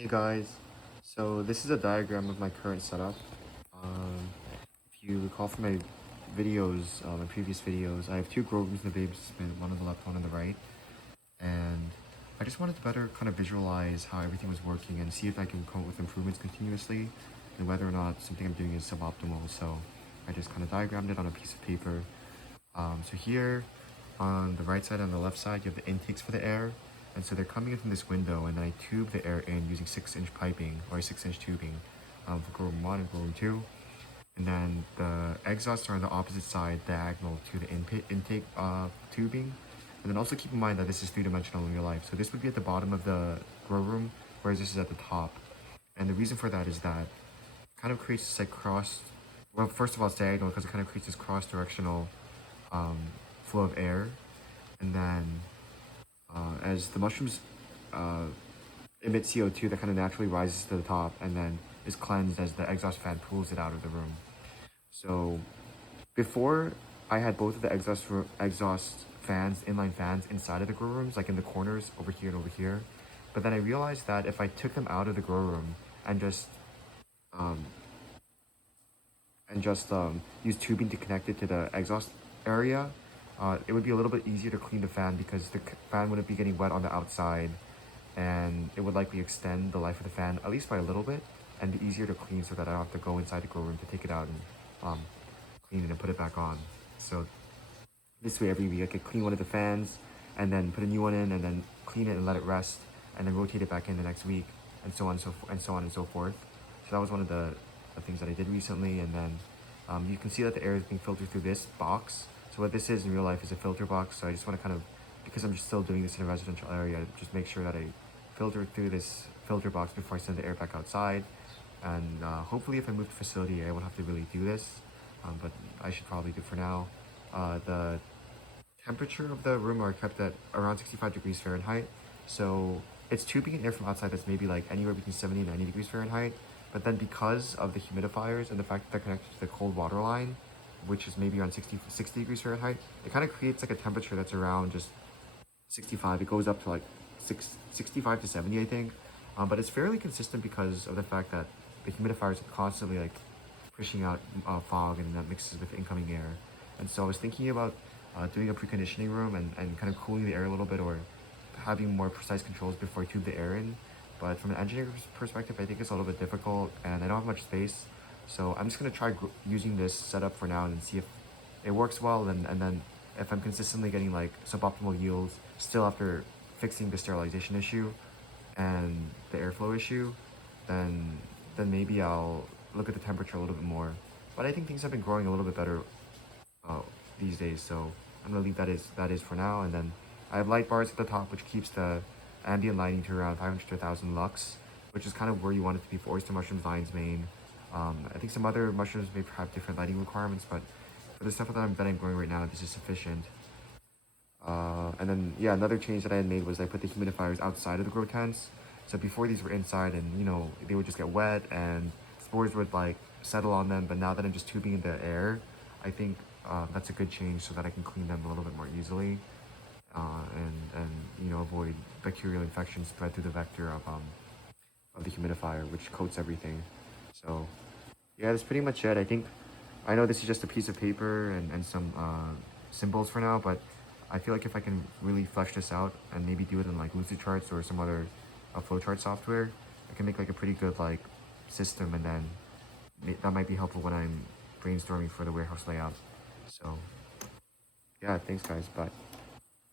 Hey guys, so this is a diagram of my current setup. If you recall from my videos, my previous videos, I have two grow rooms in the basement, one on the left, one on the right, and I just wanted to better kind of visualize how everything was working and see if I can come up with improvements continuously and whether or not something I'm doing is suboptimal. So I just kind of diagrammed it on a piece of paper. So here on the right side and the left side, you have the intakes for the air. And so they're coming in from this window, and then I tube the air in using 6-inch piping or 6-inch tubing for grow room 1 and grow room 2. And then the exhausts are on the opposite side, diagonal to the intake tubing. And then also keep in mind that this is three-dimensional in real life. So this would be at the bottom of the grow room, whereas this is at the top. And the reason for that is that it kind of creates this like well, first of all, it's diagonal because it kind of creates this cross-directional flow of air. And then as the mushrooms emit CO2, that kind of naturally rises to the top and then is cleansed as the exhaust fan pulls it out of the room. So before, I had both of the exhaust fans, inline fans, inside of the grow rooms, like in the corners over here and over here. But then I realized that if I took them out of the grow room and just use tubing to connect it to the exhaust area, it would be a little bit easier to clean the fan because the fan wouldn't be getting wet on the outside, and it would likely extend the life of the fan at least by a little bit and be easier to clean so that I don't have to go inside the grow room to take it out and clean it and put it back on. So this way every week I could clean one of the fans and then put a new one in and then clean it and let it rest and then rotate it back in the next week and so on and so forth. So that was one of the things that I did recently. And then you can see that the air is being filtered through this box. So what this is in real life is a filter box. So I just want to kind of, because I'm just still doing this in a residential area, just make sure that I filter through this filter box before I send the air back outside. And hopefully if I move to facility, I won't have to really do this, but I should probably do for now. The temperature of the room are kept at around 65 degrees Fahrenheit. So it's tubing in air from outside that's maybe like anywhere between 70 and 90 degrees Fahrenheit. But then because of the humidifiers and the fact that they're connected to the cold water line, which is maybe around 60 degrees Fahrenheit, it kind of creates like a temperature that's around just 65. It goes up to like 65 to 70, I think. But it's fairly consistent because of the fact that the humidifiers are constantly like pushing out fog, and that mixes with incoming air. And so I was thinking about doing a preconditioning room and kind of cooling the air a little bit, or having more precise controls before I tube the air in. But from an engineer's perspective, I think it's a little bit difficult and I don't have much space. So I'm just going to try using this setup for now and see if it works well. And then if I'm consistently getting like suboptimal yields still after fixing the sterilization issue and the airflow issue, then maybe I'll look at the temperature a little bit more. But I think things have been growing a little bit better these days, so I'm gonna leave that is for now. And then I have light bars at the top, which keeps the ambient lighting to around 500 to 1,000 lux, which is kind of where you want it to be for oyster mushrooms, lion's mane. I think some other mushrooms may have different lighting requirements, but for the stuff that I'm growing right now, this is sufficient. And then yeah, another change that I had made was I put the humidifiers outside of the grow tents. So before these were inside, and you know, they would just get wet and spores would like settle on them. But now that I'm just tubing in the air, I think that's a good change so that I can clean them a little bit more easily, and you know, avoid bacterial infection spread through the vector of the humidifier, which coats everything. So yeah, that's pretty much it. I know this is just a piece of paper and some symbols for now, but I feel like if I can really flesh this out and maybe do it in like Lucidcharts or some other flowchart software, I can make like a pretty good like system, and then that might be helpful when I'm brainstorming for the warehouse layout. So yeah, thanks guys, bye.